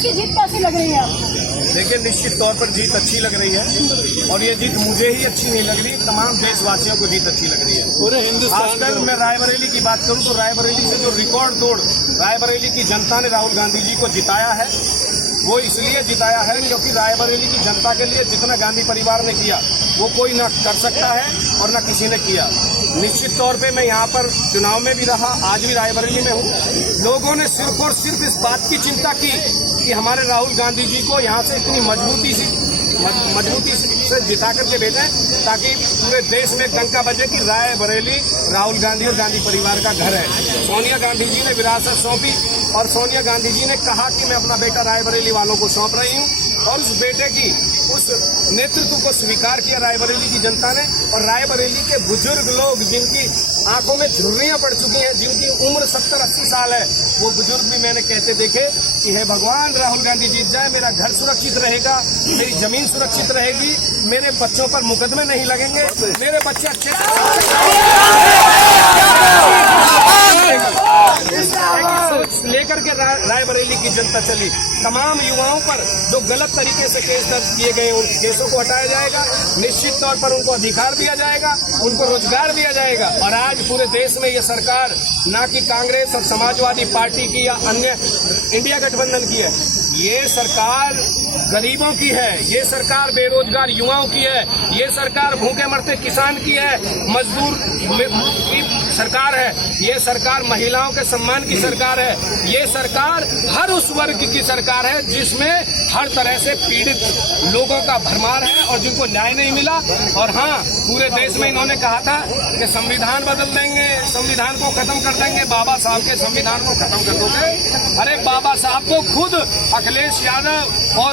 की जीत कैसी लग रही है आपको? देखिए, निश्चित तौर पर जीत अच्छी लग रही है और ये जीत मुझे ही अच्छी नहीं लग रही, तमाम देशवासियों को जीत अच्छी लग रही है। पूरे हिंदुस्तान खासकर मैं रायबरेली की बात करूं तो रायबरेली से जो रिकॉर्ड तोड़ रायबरेली की जनता ने राहुल गांधी जी को जिताया है, वो इसलिए जिताया है क्योंकि रायबरेली की जनता के लिए जितना गांधी परिवार ने किया वो कोई ना कर सकता है और ना किसी ने किया। निश्चित तौर पे मैं यहाँ पर चुनाव में भी रहा, आज भी रायबरेली में हूँ। लोगों ने सिर्फ और सिर्फ इस बात की चिंता की कि हमारे राहुल गांधी जी को यहाँ से इतनी मजबूती से जिता करके भेजें ताकि पूरे देश में डंका बजे कि रायबरेली राहुल गांधी और गांधी परिवार का घर है। सोनिया गांधी जी ने विरासत सौंपी और सोनिया गांधी जी ने कहा कि मैं अपना बेटा रायबरेली वालों को सौंप रही हूँ और उस बेटे की उस नेतृत्व को स्वीकार किया रायबरेली की जनता ने। और रायबरेली के बुजुर्ग लोग जिनकी आंखों में झुर्रियां पड़ चुकी हैं, जिनकी उम्र 70-80 साल है, वो बुजुर्ग भी मैंने कहते देखे कि हे भगवान राहुल गांधी जीत जाए, मेरा घर सुरक्षित रहेगा, मेरी जमीन सुरक्षित रहेगी, मेरे बच्चों पर मुकदमे नहीं लगेंगे, मेरे बच्चे अच्छे लेकर के रायबरेली की जनता चली। तमाम युवाओं पर जो गलत तरीके से केस दर्ज किए गए उन केसों को हटाया जाएगा, निश्चित तौर पर उनको अधिकार दिया जाएगा, उनको रोजगार दिया जाएगा। और आज पूरे देश में ये सरकार ना कि कांग्रेस और समाजवादी पार्टी की या अन्य इंडिया गठबंधन की है, ये सरकार गरीबों की है, ये सरकार बेरोजगार युवाओं की है, ये सरकार भूखे मरते किसान की है, मजदूर की सरकार है, ये सरकार महिलाओं के सम्मान की सरकार है, ये सरकार हर उस वर्ग की सरकार है जिसमें हर तरह से पीड़ित लोगों का भरमार है और जिनको न्याय नहीं मिला। और हाँ, पूरे देश में इन्होंने कहा था कि संविधान बदल देंगे, संविधान को खत्म कर देंगे, बाबा साहब के संविधान को खत्म कर दोगे। अरे बाबा साहब को खुद अखिलेश यादव और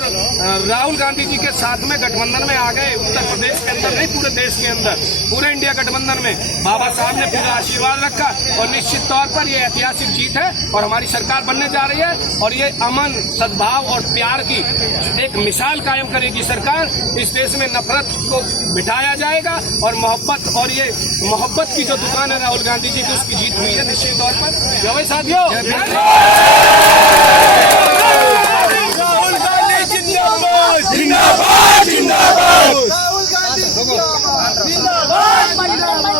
राहुल गांधी जी के साथ में गठबंधन में आ गए, उत्तर प्रदेश के अंदर नहीं पूरे देश के अंदर, पूरे इंडिया गठबंधन में बाबा साहब ने पूरा आशीर्वाद रखा और निश्चित तौर पर यह ऐतिहासिक जीत है और हमारी सरकार बनने जा रही है और ये अमन, सद्भाव और प्यार की एक मिसाल कायम करेगी सरकार। इस देश में नफरत को मिटाया जाएगा और मोहब्बत, और ये मोहब्बत की जो दुकान है राहुल गांधी जी की, उसकी जीत हुई है निश्चित तौर पर। जो भाई साथियों,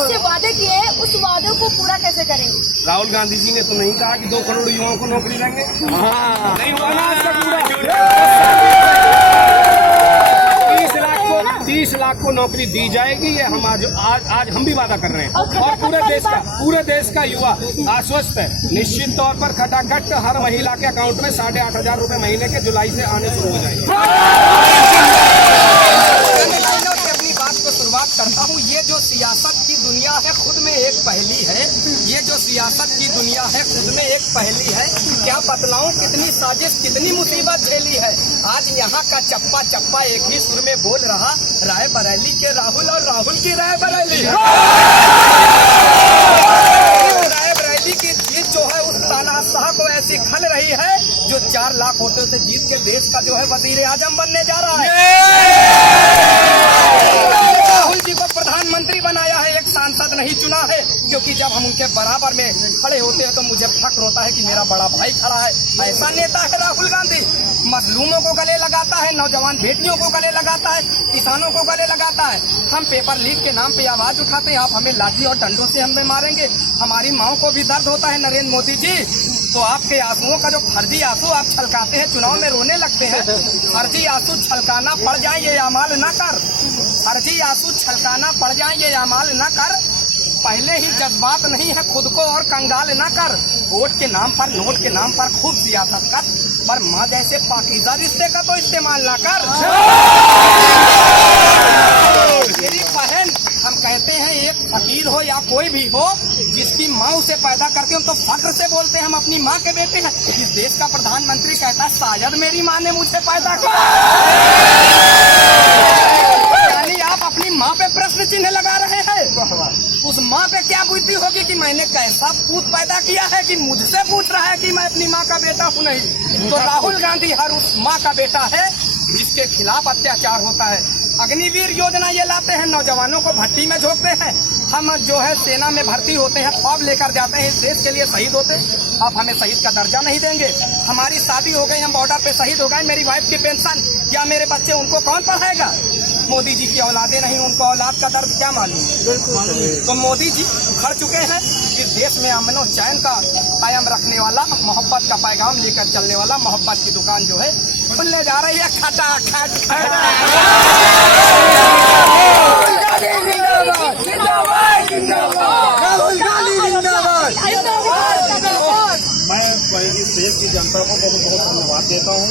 से वादे किए, उस वादों को पूरा कैसे करेंगे? राहुल गांधी जी ने तो नहीं कहा कि 2 करोड़ युवाओं को नौकरी देंगे, नहीं हुआ ना आज तक पूरा। 30 लाख को नौकरी दी जाएगी, ये हम आज हम भी वादा कर रहे हैं और पूरे देश का युवा आश्वस्त है। निश्चित तौर पर खटाखट हर महिला के अकाउंट में 8,500 रुपए महीने के जुलाई से आने शुरू हो जाएंगे। शुरुआत करता हूँ। ये जो सियासत की दुनिया है खुद में एक पहेली है, ये जो सियासत की दुनिया है खुद में एक पहेली है। क्या बतलाऊं कितनी साजिश कितनी मुसीबत झेली है। आज यहाँ का चप्पा चप्पा एक ही सुर में बोल रहा, रायबरेली के राहुल और राहुल की रायबरेली। रायबरेली की जीत जो है उस तानाशाह को ऐसी खल रही है जो 4 लाख वोटों से जीत के देश का जो है वजीर आजम बनने जा रहा है। राहुल जी को प्रधानमंत्री बनाया है, एक सांसद नहीं चुना है, क्योंकि जब हम उनके बराबर में खड़े होते हैं तो मुझे फक्र होता है कि मेरा बड़ा भाई खड़ा है। ऐसा नेता है राहुल गांधी। मजलूमों को गले लगाता है, नौजवान बेटियों को गले लगाता है, किसानों को गले लगाता है। हम पेपर लीक के नाम पे आवाज उठाते हैं, आप हमें लाठी और डंडों से हमें मारेंगे। हमारी माओ को भी दर्द होता है नरेंद्र मोदी जी, तो आपके आंसुओं का जो फर्जी आंसू आप छलकाते हैं, चुनाव में रोने लगते हैं। फर्जी आंसू छलकाना पड़ जाए ये अमाल न कर, फर्जी आंसू छलकाना पड़ जाए ये अमाल न कर। पहले ही जज्बात नहीं है खुद को और कंगाल न कर। वोट के नाम पर, नोट के नाम पर खूब सियासत कर, पर माँ जैसे पाकीज़ा रिश्ते का तो इस्तेमाल ना कर। मेरी बहन, हम कहते हैं एक फकीर हो या कोई भी हो, जिसकी माँ उसे पैदा करते हो तो फख्र से बोलते हैं हम अपनी माँ के बेटे हैं। इस देश का प्रधानमंत्री कहता है शायद मेरी माँ ने मुझे पैदा किया। यानी आप अपनी माँ पे प्रश्न चिन्ह लगा रहे हैं। उस माँ पे क्या बुद्धि होगी कि मैंने कैसा पूत पैदा किया है कि मुझसे पूछ रहा है कि मैं अपनी माँ का बेटा हूँ। नहीं, तो राहुल गांधी हर उस माँ का बेटा है जिसके खिलाफ अत्याचार होता है। अग्निवीर योजना ये लाते हैं, नौजवानों को भट्टी में झोंकते हैं। हम जो है सेना में भर्ती होते हैं, फॉर्म लेकर जाते हैं, इस देश के लिए शहीद होते हैं। आप हमें शहीद का दर्जा नहीं देंगे। हमारी शादी हो गई, हम बॉर्डर पे शहीद हो गए, मेरी वाइफ की पेंशन या मेरे बच्चे, उनको कौन पढ़ाएगा? मोदी जी की औलादें नहीं, उनको औलाद का दर्द क्या मालूम? तो मोदी जी उखड़ चुके हैं। इस देश में अमनो चैन का कायम रखने वाला, मोहब्बत का पैगाम लेकर चलने वाला, मोहब्बत की दुकान जो है खुलने जा रही है। खटाखट मैं इस देश की जनता को बहुत बहुत धन्यवाद देता हूँ।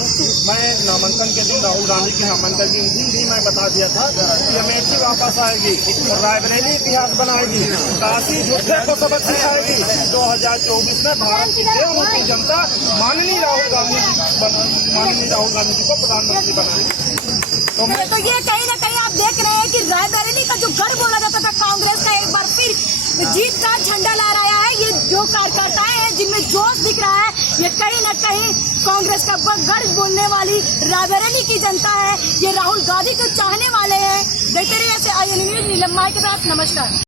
मैं नामांकन के दिन राहुल गांधी के नामांकन के दिन भी मैं बता दिया था कि अमेठी वापस आएगी और रायबरेली इतिहास बनाएगी, काशी झूठे को सबक सिखाएगी। 2024 में भारत की देवरूपी जनता माननीय राहुल गांधी जी को प्रधानमंत्री बनाएगी। तो ये कहीं ना कहीं आप देख रहे हैं कि रायबरेली का जो गढ़ बोला जाता था कांग्रेस का, एक बार फिर जीत का झंडा लहराया है। ये जो कार्यकर्ताएं हैं जिनमें जोश दिख रहा है, ये कहीं ना कहीं कांग्रेस का गढ़ बोलने वाली रायबरेली की जनता है। ये राहुल गांधी को चाहने वाले हैं। देखते रहिए IAN न्यूज़, नीलम माई के साथ। नमस्कार।